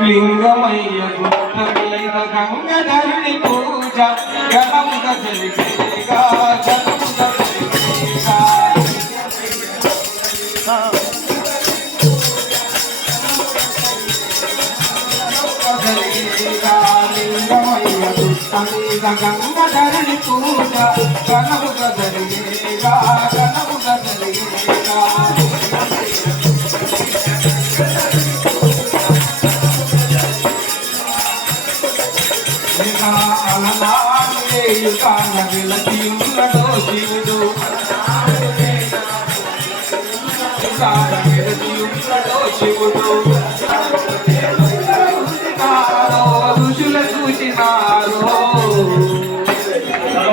లింగమయ్య గుట్ట మీద గంగధరుని పూజ ఘనముగా జరిగేగా ఘనముగా జరిగేగా లింగమయ్య గుట్ట మీద గంగధరుని పూజ ఘనముగా జరిగేగా యుగాన విలసియున్నడో శివుడు యుగాన విలసియున్నడో శివుడు ఋషుల చూసినారో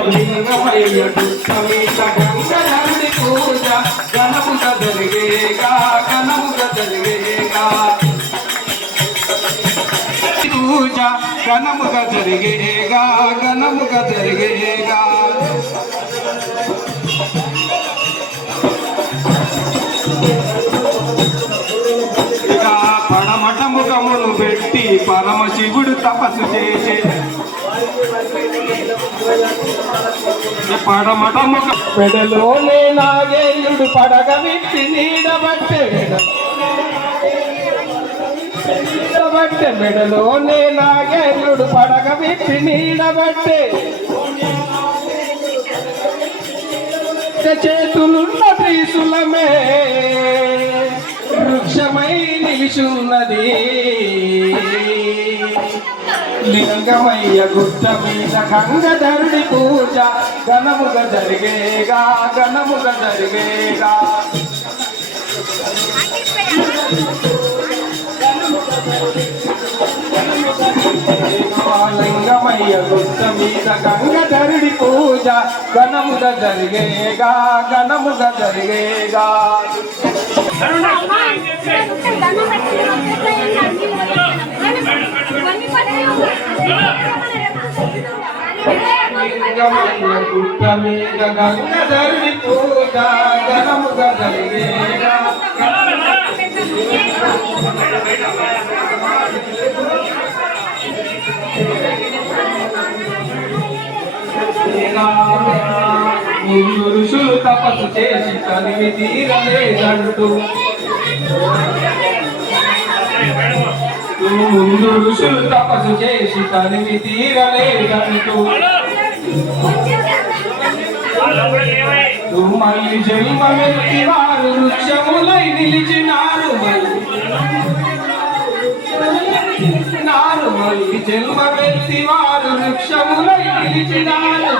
లింగమయ్యడు సమీత గంగధరుడి పూజ ఘనముగా జరిగేగా ఘనముగా జరిగేగా ఘనముగా జరిగేగా ఇక పడమట ముఖమును పెట్టి పరమశివుడు తపస్సు చేసే. పడమట ముఖ పెడలోనే నాగేయుడు పడగ విప్పి నీడబట్టే. నీడబట్టే మెడలోనే నాగేంద్రుడు పడగ పెట్టి నీడబట్టే. చేతులున్న త్రిశూలమే వృక్షమై నిలిచున్నది. లింగమయ్య గుట్ట మీద గంగధరుడి పూజ గణముగ జరిగేగా గణముగ జరిగేగా. లింగమయ్య గుట్ట మీద గంగధరుడి పూజ ఘనముగా జరిగేగా ఘనముగా జరిగేగా లింగమయ్య గుట్ట మీద గంగధరుడి పూజ ఘనముగా జరిగేగా ముందు ఋషులు తపస్సు చేసి తనివి తీరలేదంటూ. ముందు ఋషులు తపస్సు చేసి తనివి తీరలేదంటూ. మళ్ళీ జన్మమెత్తి వారు వృక్షములై నిలిచినారు మళ్ళీ. నారు మళ్ళీ జన్మమెత్తి వారు వృక్షములై నిలిచినారు